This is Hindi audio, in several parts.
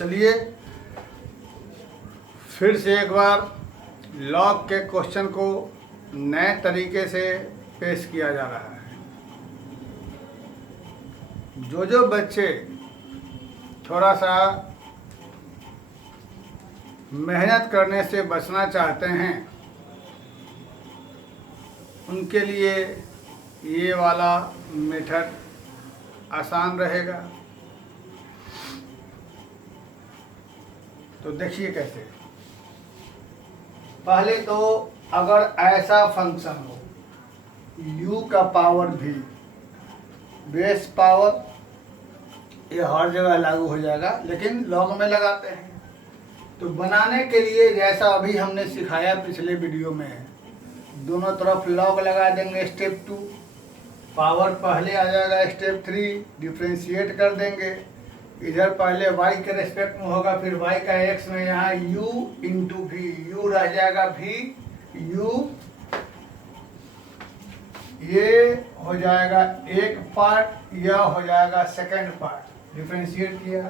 चलिए फिर से एक बार लॉग के क्वेश्चन को नए तरीके से पेश किया जा रहा है। जो बच्चे थोड़ा सा मेहनत करने से बचना चाहते हैं उनके लिए ये वाला मेथड आसान रहेगा। तो देखिए कैसे। पहले तो अगर ऐसा फंक्शन हो u का पावर v बेस पावर, ये हर जगह लागू हो जाएगा लेकिन लॉग में लगाते हैं। तो बनाने के लिए जैसा अभी हमने सिखाया पिछले वीडियो में, दोनों तरफ लॉग लगा देंगे। स्टेप 2 पावर पहले आ जाएगा, स्टेप 3 डिफ्रेंशिएट कर देंगे। इधर पहले y के रेस्पेक्ट में होगा, फिर y का x में यहाँ u इंटू v, u रह जाएगा v, u ये हो जाएगा एक पार्ट, यह हो जाएगा सेकंड पार्ट। डिफ्रेंशिएट किया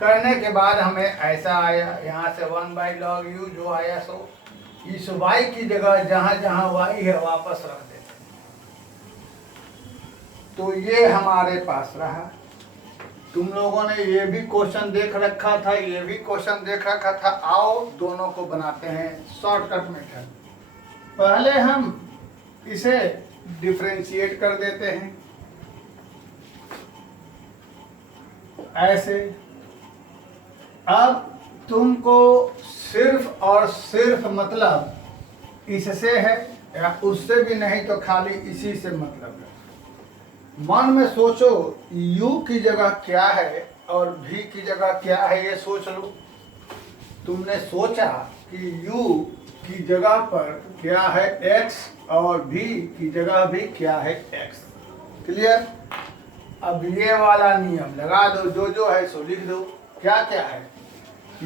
करने के बाद हमें ऐसा आया, यहाँ से 1/log u जो आया सो इस y की जगह जहाँ जहाँ y है वापस रख देते हैं। तो ये हमारे पास रहा। तुम लोगों ने ये भी क्वेश्चन देख रखा था, ये भी क्वेश्चन देख रखा था। आओ दोनों को बनाते हैं शॉर्टकट मेथड। पहले हम इसे डिफरेंशिएट कर देते हैं ऐसे। अब तुमको सिर्फ और सिर्फ मतलब इससे है या उससे भी नहीं तो खाली इसी से मतलब है। मन में सोचो u की जगह क्या है और v की जगह क्या है, ये सोच लो। तुमने सोचा कि u की जगह पर क्या है x और v की जगह भी क्या है x। क्लियर। अब ये वाला नियम लगा दो, जो है सो लिख दो। क्या क्या है,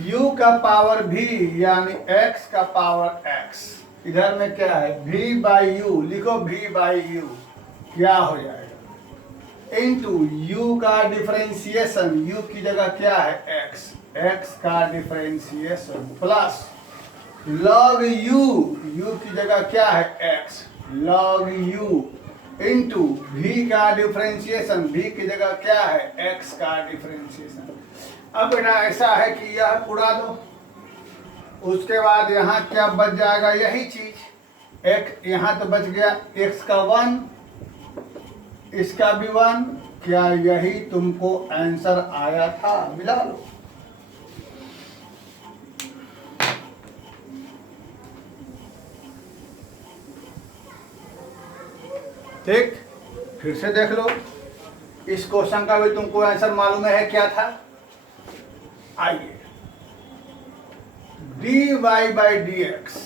u का पावर v यानी x का पावर x। इधर में क्या है v बाई यू, लिखो v बाई यू क्या हो जाएगा, इंटू u का डिफरेंशिएशन, u की जगह क्या है x, x का differentiation plus log u, u की जगह क्या है x, log u into v का डिफरेंशिएशन, v की जगह क्या है x का डिफरेंशिएशन। अब बेटा ऐसा है कि यह उड़ा दो, उसके बाद यहाँ क्या बच जाएगा, यही चीज एक यहाँ तो बच गया x का 1, इसका भी 1। क्या यही तुमको आंसर आया था, मिला लो। ठीक, फिर से देख लो। इस क्वेश्चन का भी तुमको आंसर मालूम है क्या था। आइए, dy बाई dx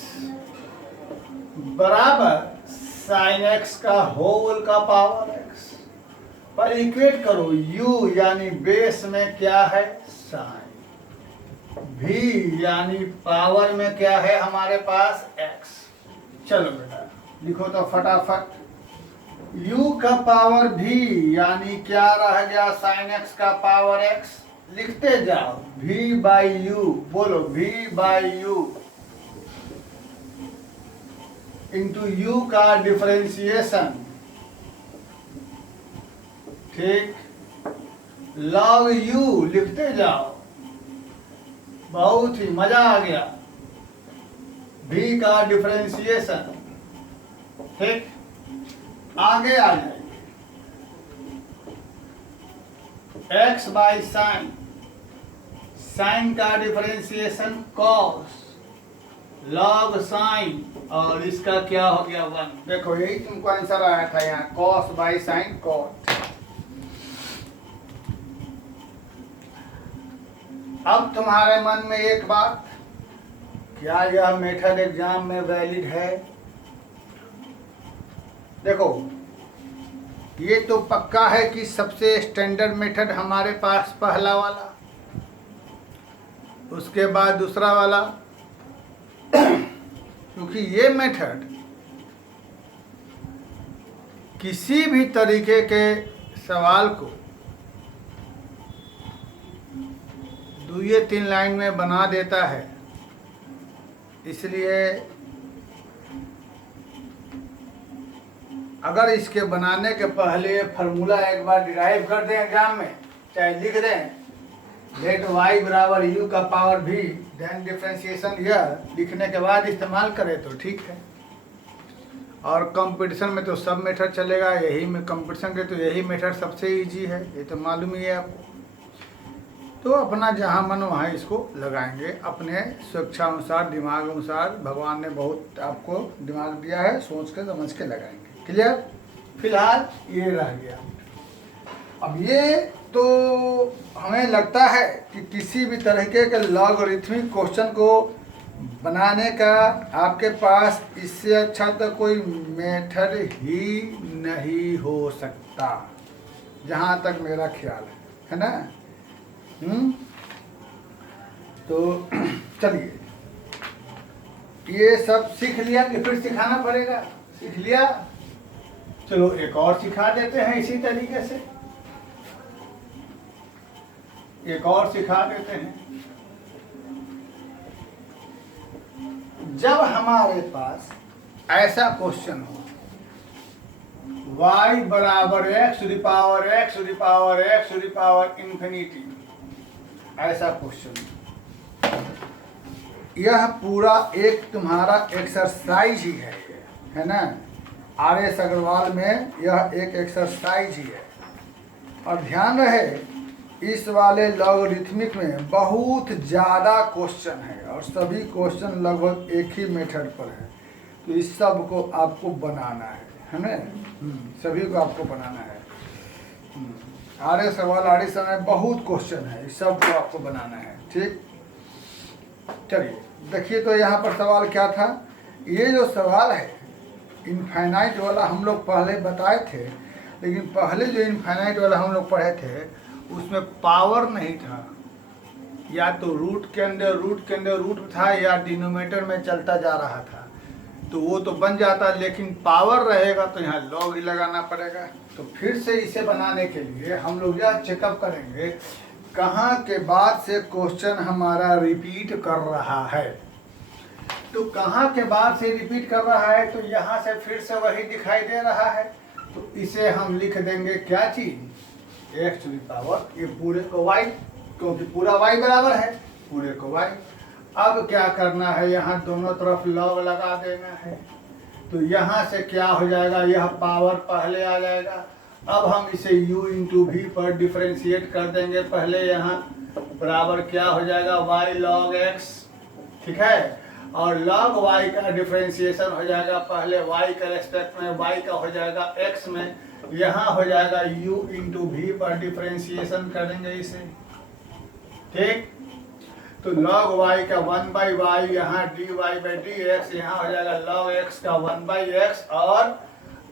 बराबर साइन x का होल का पावर x पर इक्वेट करो। u यानी बेस में क्या है साइन, v यानी पावर में क्या है हमारे पास x। चलो बेटा लिखो तो फटाफट। u का पावर v यानी क्या रह गया साइन x का पावर x। लिखते जाओ v बाई यू, बोलो v by you into u का डिफरेंशिएशन। ठीक, log u लिखते जाओ, बहुत ही मजा आ गया। v का डिफरेंशिएशन। ठीक, आगे आ जाइए। x बाई साइन, साइन का डिफरेंशिएशन cos, log साइन और इसका क्या हो गया 1। देखो यही तुमको आंसर आया था यहाँ, cos बाई साइन cot। अब तुम्हारे मन में एक बात, क्या यह मेथड एग्जाम में वैलिड है। देखो ये तो पक्का है कि सबसे स्टैंडर्ड मेथड हमारे पास पहला वाला, उसके बाद दूसरा वाला। क्योंकि ये मेथड किसी भी तरीके के सवाल को दुइये 3 लाइन में बना देता है। इसलिए अगर इसके बनाने के पहले फार्मूला एक बार डिराइव कर दें एग्जाम में, चाहे लिख दें लेट y बराबर u का पावर v, देन डिफ्रेंशिएशन यह लिखने के बाद इस्तेमाल करें तो ठीक है। और कंपटीशन में तो सब मेथड चलेगा, यही में कंपटीशन के तो यही मेथड सबसे इजी है, ये तो मालूम ही है आपको। तो अपना जहाँ मन वहाँ इसको लगाएंगे, अपने स्वेच्छानुसार दिमाग अनुसार। भगवान ने बहुत आपको दिमाग दिया है, सोच के समझ के लगाएंगे। क्लियर? फिलहाल ये रह गया। अब ये तो हमें लगता है कि किसी भी तरीके के लॉगरिथमिक क्वेश्चन को बनाने का आपके पास इससे अच्छा तो कोई मेथड ही नहीं हो सकता, जहाँ तक मेरा ख्याल है ना। तो चलिए, ये सब सीख लिया कि फिर सिखाना पड़ेगा? सीख लिया, चलो एक और सिखा देते हैं इसी तरीके से, एक और सिखा देते हैं। जब हमारे पास ऐसा क्वेश्चन हो y बराबर x to the power x to the power x to the power infinity, ऐसा क्वेश्चन, यह पूरा एक तुम्हारा एक्सरसाइज ही है ना। आर.एस. अग्रवाल में यह एक एक्सरसाइज ही है। और ध्यान रहे, इस वाले लॉगरिथमिक में बहुत ज़्यादा क्वेश्चन है और सभी क्वेश्चन लगभग एक ही मेथड पर है। तो इस सब को आपको बनाना है ना, सभी को आपको बनाना है। आर.एस. अग्रवाल आर.डी. में बहुत क्वेश्चन है, इस सब को आपको बनाना है। ठीक, चलिए देखिए, तो यहाँ पर सवाल क्या था। ये जो सवाल है इनफाइनाइट वाला हम लोग पहले बताए थे, लेकिन पहले जो इनफाइनाइट वाला हम लोग पढ़े थे उसमें पावर नहीं था, या तो रूट के अंदर रूट था, या डिनोमिनेटर में चलता जा रहा था, तो वो तो बन जाता। लेकिन पावर रहेगा तो यहाँ लॉग ही लगाना पड़ेगा। तो फिर से इसे बनाने के लिए हम लोग यह चेकअप करेंगे कहाँ के बाद से क्वेश्चन हमारा रिपीट कर रहा है। तो कहाँ के बाद से रिपीट कर रहा है, तो यहाँ से फिर से वही दिखाई दे रहा है। तो इसे हम लिख देंगे क्या चीज, x टू द पावर, ये पूरे को y, क्योंकि पूरा y बराबर है, पूरे को y। अब क्या करना है, यहाँ दोनों तरफ लॉग लगा देना है। तो यहाँ से क्या हो जाएगा, यह पावर पहले आ जाएगा। अब हम इसे u इंटू v पर डिफ्रेंशिएट कर देंगे। पहले यहाँ बराबर क्या हो जाएगा, y log x, ठीक है। और log y का डिफ्रेंशिएशन हो जाएगा, पहले y का रेस्पेक्ट में y का हो जाएगा x में, यहाँ हो जाएगा u इंटू v पर डिफ्रेंशिएशन करेंगे इसे। ठीक, तो log y का 1/y, यहाँ dy बाई dx, यहाँ हो जाएगा log x का 1/x। और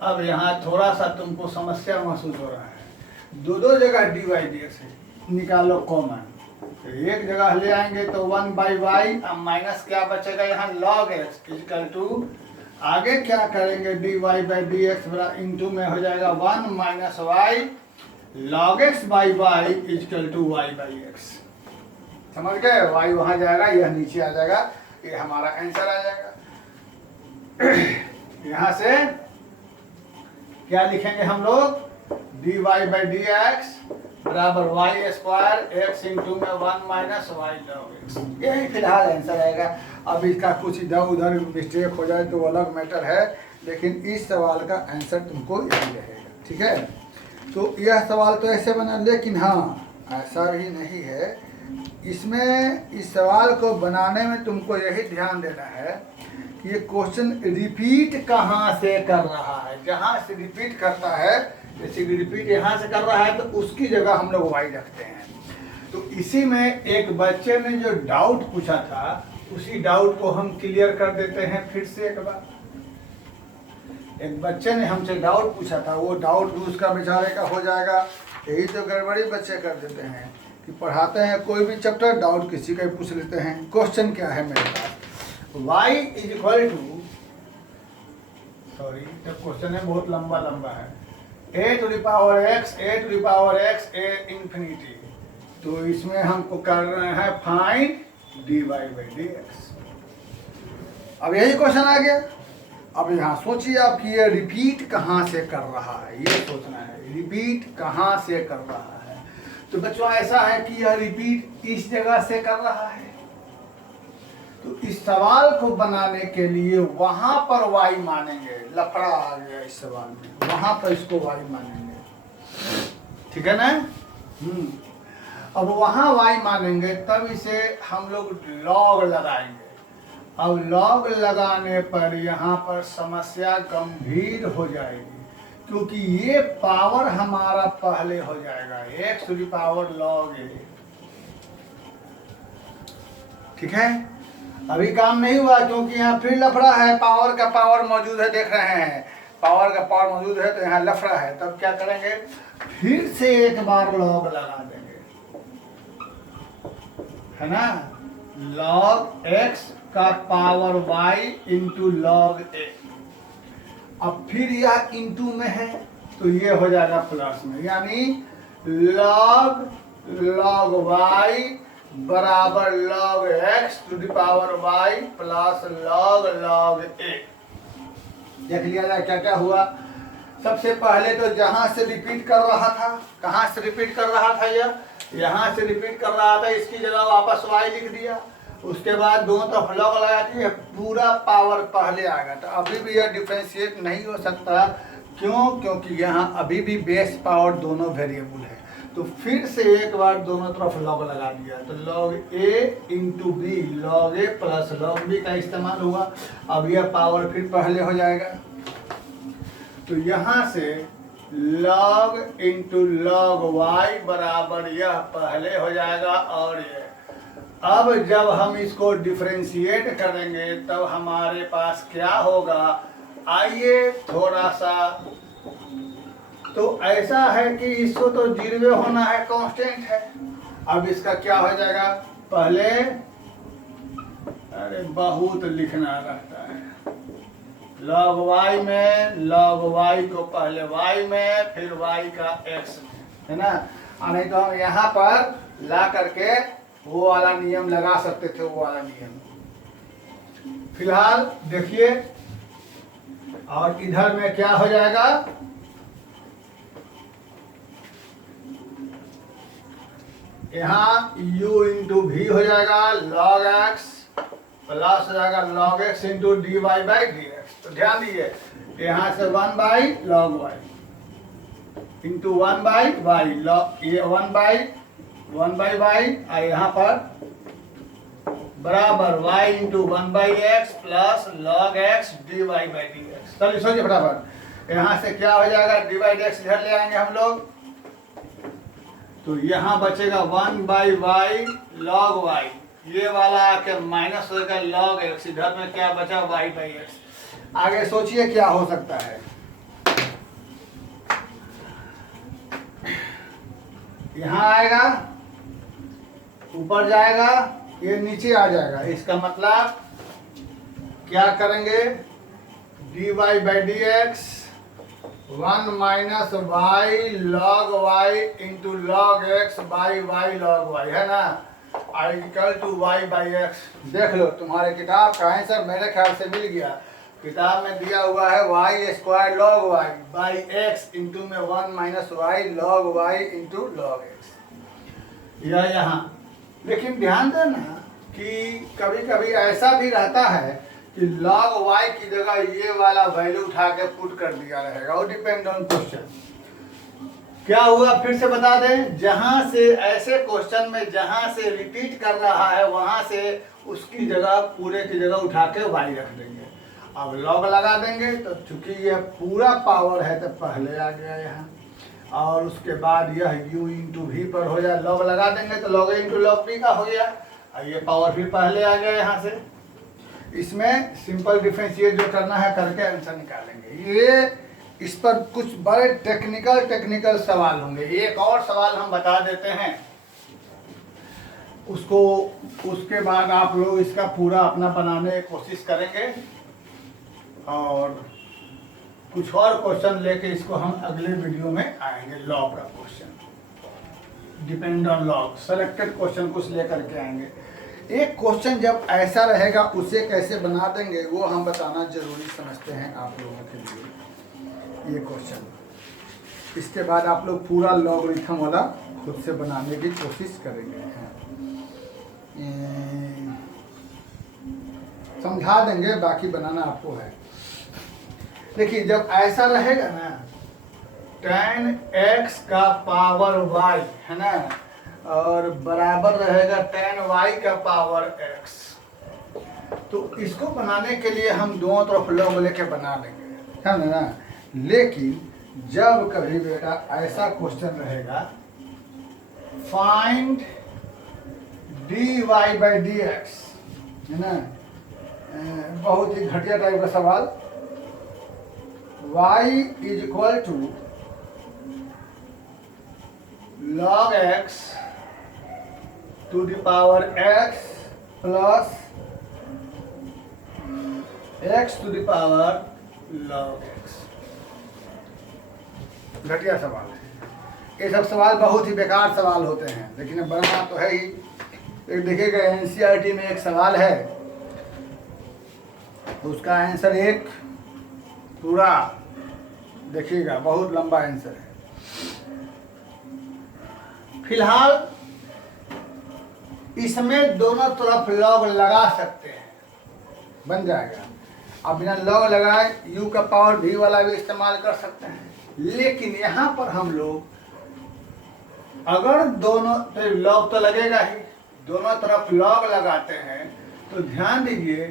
अब यहाँ थोड़ा सा तुमको समस्या महसूस हो रहा है, दो जगह dy dx है, निकालो कॉमन। तो एक जगह ले आएंगे तो 1/y, अब माइनस क्या बचेगा यहाँ log x इक्वल टू, आगे क्या करेंगे dy बाई dx बरा इंटू में हो जाएगा 1 minus y log x by y equal to y by x। समझ गए, y वहाँ जाएगा, यह नीचे आ जाएगा, ये हमारा आंसर आ जाएगा। यहाँ से क्या लिखेंगे हम लोग, dy बाई dx बराबर y स्क्वायर x इंटू में 1 माइनस y log x, यही फिलहाल आंसर आएगा। अब इसका कुछ इधर उधर मिस्टेक हो जाए तो अलग मैटर है, लेकिन इस सवाल का आंसर तुमको यही रहेगा। ठीक है, तो यह सवाल तो ऐसे बना, लेकिन हाँ ऐसा भी नहीं है। इसमें इस सवाल को बनाने में तुमको यही ध्यान देना है कि ये क्वेश्चन रिपीट कहाँ से कर रहा है। जहाँ से रिपीट करता है, जैसे कि रिपीट यहाँ से कर रहा है तो उसकी जगह हम लोग y रखते हैं। तो इसी में एक बच्चे ने जो डाउट पूछा था, उसी डाउट को हम क्लियर कर देते हैं फिर से एक बार। एक बच्चे ने हमसे डाउट पूछा था, वो डाउट भी उसका बेचारे का हो जाएगा। यही तो गड़बड़ी बच्चे कर देते हैं कि पढ़ाते हैं कोई भी चैप्टर, डाउट किसी का ही पूछ लेते हैं। क्वेश्चन क्या है मेरे पास, y is equal to, sorry तो क्वेश्चन है बहुत लंबा है, a to the power x, a to the power x, a infinity. तो इसमें हमको करना है find dy by d x. अब यही क्वेश्चन आ गया। अब यहाँ सोचिए आप कि ये रिपीट कहाँ से कर रहा है, ये सोचना है रिपीट कहाँ से कर रहा है। तो बच्चों ऐसा है कि यह रिपीट इस जगह से कर रहा है। तो इस सवाल को बनाने के लिए वहां पर y मानेंगे, लफड़ा आ गया इस सवाल में, वहां पर इसको y मानेंगे, ठीक है ना। अब वहां y मानेंगे तब इसे हम लोग लॉग लगाएंगे। अब लॉग लगाने पर यहाँ पर समस्या गंभीर हो जाएगी, क्योंकि ये पावर हमारा पहले हो जाएगा x to the power log a, ठीक है। अभी काम नहीं हुआ क्योंकि यहाँ फिर लफड़ा है, पावर का पावर मौजूद है, देख रहे हैं पावर का पावर मौजूद है, तो यहाँ लफड़ा है। तब क्या करेंगे, फिर से एक बार लॉग लगा देंगे, है ना। log x का power y into log a। अब फिर यह इंटू में है तो ये हो जाएगा प्लस में, यानी log y बराबर log x to the power y plus log a। देख लिया जाए क्या क्या हुआ। सबसे पहले तो जहां से रिपीट कर रहा था, कहां से रिपीट कर रहा था, यह यहाँ से रिपीट कर रहा था, इसकी जगह वापस y लिख दिया। उसके बाद दोनों तरफ लॉग लगाती है, पूरा पावर पहले आ गया। तो अभी भी यह डिफ्रेंशिएट नहीं हो सकता, क्यों, क्योंकि यहाँ अभी भी बेस पावर दोनों वेरिएबल है। तो फिर से एक बार दोनों तरफ लॉग लगा दिया, तो log a into b, log a plus log b का इस्तेमाल हुआ। अब यह पावर फिर पहले हो जाएगा, तो यहाँ से log इंटू log y बराबर यह पहले हो जाएगा। और ये अब जब हम इसको डिफरेंशिएट करेंगे तब हमारे पास क्या होगा, आइए थोड़ा सा। तो ऐसा है कि इसको तो जीरो होना है, कांस्टेंट है। अब इसका क्या हो जाएगा, पहले अरे बहुत लिखना रहता है, log y में log y को पहले y में, फिर y का x में, है ना। नहीं तो हम यहाँ पर ला करके वो वाला नियम लगा सकते थे, वो वाला नियम। फिलहाल देखिए, और इधर में क्या हो जाएगा, यहाँ u इंटू भी हो जाएगा log x प्लस हो जाएगा log x into d y by d x. तो ध्यान दीजिए, यहाँ से 1 by log y into 1 by y, ये 1 बाई वाई, और यहाँ पर बराबर y into 1 by x plus log x d y by d x. चलिए सोचिए फटाफट, यहाँ से क्या हो जाएगा, डी वाई डी एक्स इधर ले आएंगे हम लोग, तो यहाँ बचेगा 1 बाई वाई log y, ये वाला आके माइनस हो जाएगा log x, इधर में क्या बचा y बाई एक्स। आगे सोचिए क्या हो सकता है, यहाँ आएगा, ऊपर जाएगा, ये नीचे आ जाएगा। इसका मतलब क्या करेंगे, d y by d x 1 minus y log y into log x by y log y, है ना, equal to y by x. देख लो तुम्हारे किताब का आंसर मेरे ख्याल से मिल गया। किताब में दिया हुआ है y square log y by x into में 1 minus y log y into log x, यह यहाँ। लेकिन ध्यान देना कि कभी कभी ऐसा भी रहता है कि log y की जगह ये वाला वैल्यू उठा के पुट कर दिया रहेगा, और डिपेंड ऑन क्वेश्चन। क्या हुआ फिर से बता दें, जहां से ऐसे क्वेश्चन में जहां से रिपीट कर रहा है वहां से उसकी जगह पूरे की जगह उठा के y रख देंगे। अब log लगा देंगे, तो चूंकि यह पूरा पावर है तो पहले आ गया यहाँ, और उसके बाद यह u इंटू भी पर हो जाए, log लगा देंगे तो log a into log b का हो गया, और ये पावर फिर पहले आ गया यहाँ से। इसमें सिंपल डिफरेंशिएट जो करना है करके आंसर निकालेंगे। ये इस पर कुछ बड़े टेक्निकल सवाल होंगे। एक और सवाल हम बता देते हैं, उसको उसके बाद आप लोग इसका पूरा अपना बनाने की कोशिश करेंगे, और कुछ और क्वेश्चन लेके इसको हम अगले वीडियो में आएंगे, लॉ का question. Depend on log, selected question कुछ लेकर के आएंगे। एक क्वेश्चन जब ऐसा रहेगा उसे कैसे बना देंगे वो हम बताना जरूरी समझते हैं आप लोगों के लिए। ये क्वेश्चन, इसके बाद आप लोग पूरा लॉगरिथम वाला खुद से बनाने की कोशिश करेंगे। समझा देंगे, बाकी बनाना आपको है। देखिए जब ऐसा रहेगा ना, tan x का पावर y है ना, और बराबर रहेगा tan y का पावर x, तो इसको बनाने के लिए हम दोनों तरफ लॉग लेके बना लेंगे, है ना। लेकिन जब कभी बेटा ऐसा क्वेश्चन रहेगा, फाइंड dy बाई dx, है ना, बहुत ही घटिया टाइप का सवाल, y is equal to log x to the power x plus x to the power log x। घटिया सवाल है। ये सब सवाल बहुत ही बेकार सवाल होते हैं, लेकिन अब बनना तो है ही। एक देखिएगा एनसीईआरटी में एक सवाल है, उसका आंसर एक पूरा देखिएगा, बहुत लंबा आंसर है। फिलहाल इसमें दोनों तरफ लॉग लगा सकते हैं, बन जाएगा। अब बिना लॉग लगाए u का पावर v वाला भी इस्तेमाल कर सकते हैं, लेकिन यहाँ पर हम लोग अगर दोनों तो लॉग तो लगेगा ही, दोनों तरफ लॉग लगाते हैं तो ध्यान दीजिए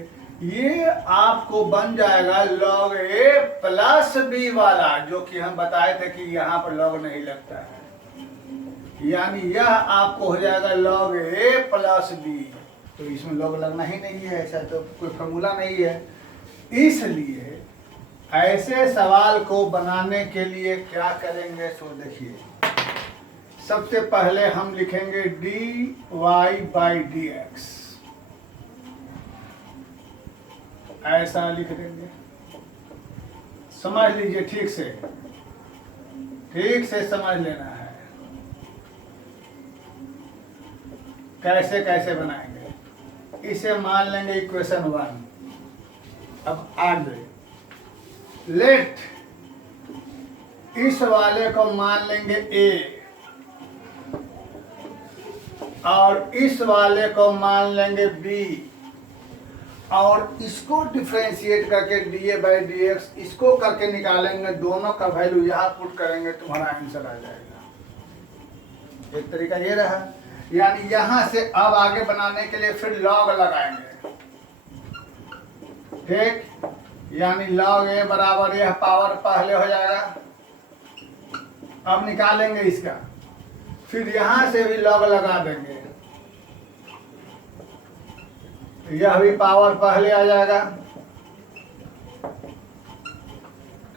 ये आपको बन जाएगा log a प्लस b वाला, जो कि हम बताए थे कि यहाँ पर लॉग नहीं लगता है, यानी यह आपको हो जाएगा log a प्लस b। तो इसमें लॉग लगना ही नहीं है, ऐसा तो कोई फॉर्मूला नहीं है। इसलिए ऐसे सवाल को बनाने के लिए क्या करेंगे, सो देखिए, सबसे पहले हम लिखेंगे dy बाई dx, ऐसा लिख देंगे। समझ लीजिए, ठीक से समझ लेना है कैसे कैसे बनाएंगे। इसे मान लेंगे इक्वेशन 1। अब आगे लेट इस वाले को मान लेंगे a और इस वाले को मान लेंगे b, और इसको डिफ्रेंशिएट करके dA बाई dx इसको करके निकालेंगे, दोनों का वैल्यू यहाँ पुट करेंगे, तुम्हारा आंसर आ जाएगा। एक तरीका ये रहा, यानी यहाँ से अब आगे बनाने के लिए फिर लॉग लगाएंगे, ठीक, यानी log a बराबर यह पावर पहले हो जाएगा। अब निकालेंगे इसका, फिर यहाँ से भी लॉग लगा देंगे, यह भी पावर पहले आ जाएगा।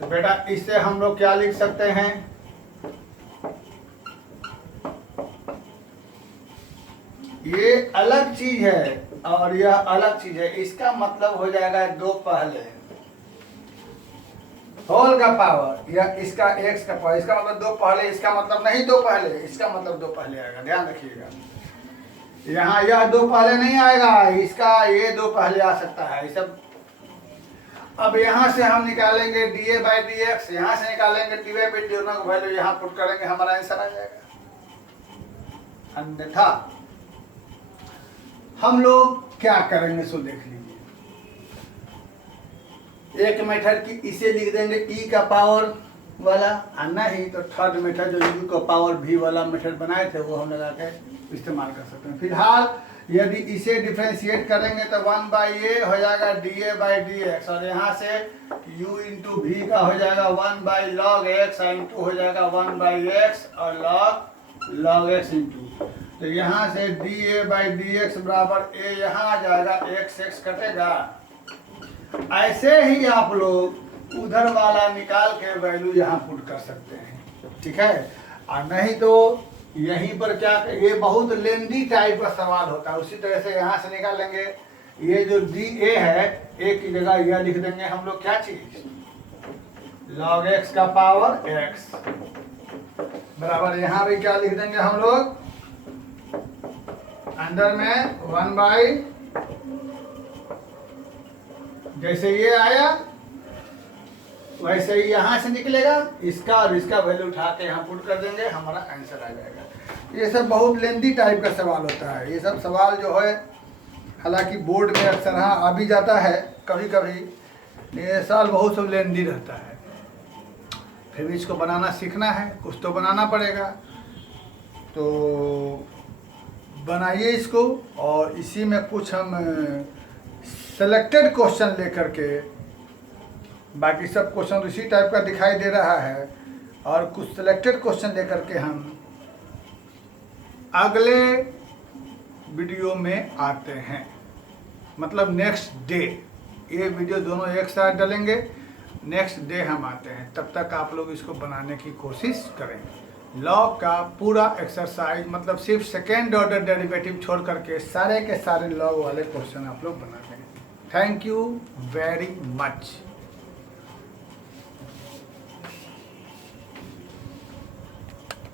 तो बेटा इससे हम लोग क्या लिख सकते हैं, ये अलग चीज है और यह अलग चीज है, इसका मतलब हो जाएगा दो पहले होल का पावर, या इसका x का पावर, इसका मतलब दो पहले, इसका मतलब नहीं दो पहले, इसका मतलब दो पहले आएगा। ध्यान रखिएगा, यहाँ यह दो पहले नहीं आएगा, इसका ये दो पहले आ सकता है, ये सब। अब यहाँ से हम निकालेंगे dA बाई dx, यहाँ से निकालेंगे dy बाई दोनों का वैल्यू यहाँ पुट करेंगे, हमारा आंसर आ जाएगा। अन्यथा हम लोग क्या करेंगे, सो देख लीजिए। एक मेथड की इसे लिख देंगे e का पावर वाला, और नहीं तो थर्ड मेथड जो u का पावर v वाला मेथड बनाए थे वो हम लगा के इस्तेमाल कर सकते हैं। फिलहाल यदि इसे डिफ्रेंशिएट करेंगे तो 1 बाई ए हो जाएगा dA बाई dx, और यहाँ से u इंटू वी का हो जाएगा 1 बाई लॉग x, इंटू हो जाएगा 1 बाई x और लॉग x इंटू, तो यहाँ से dA बाई dx बराबर a यहाँ आ जाएगा, x कटेगा। ऐसे ही आप लोग उधर वाला निकाल के वैल्यू यहाँ पुट कर सकते हैं, ठीक है। और नहीं तो यहीं पर क्या, ये बहुत लेंदी टाइप का सवाल होता है, उसी तरह से यहाँ से निकाल लेंगे। ये जो dA है, एक की जगह यह लिख देंगे हम लोग, क्या चीज, log x का पावर x बराबर यहाँ भी क्या लिख देंगे हम लोग, अंदर में 1/, जैसे ये आया वैसे ही यहाँ से निकलेगा, इसका और इसका वैल्यू उठा के यहाँ पुट कर देंगे, हमारा आंसर आ जाएगा। ये सब बहुत लेंदी टाइप का सवाल होता है। ये सब सवाल जो है हालांकि बोर्ड में अक्सर हाँ आ भी जाता है कभी कभी, ये सवाल बहुत सब लेंदी रहता है। फिर भी इसको बनाना सीखना है, कुछ तो बनाना पड़ेगा। तो बनाइए इसको, और इसी में कुछ हम सेलेक्टेड क्वेश्चन लेकर के, बाकी सब क्वेश्चन इसी टाइप का दिखाई दे रहा है, और कुछ सिलेक्टेड क्वेश्चन लेकर के हम अगले वीडियो में आते हैं, मतलब नेक्स्ट डे। ये वीडियो दोनों एक साथ डालेंगे, नेक्स्ट डे हम आते हैं। तब तक आप लोग इसको बनाने की कोशिश करें। लॉग का पूरा एक्सरसाइज, मतलब सिर्फ सेकेंड ऑर्डर डेरिवेटिव छोड़ करके सारे के सारे लॉग वाले क्वेश्चन आप लोग बना लें। Thank you very much.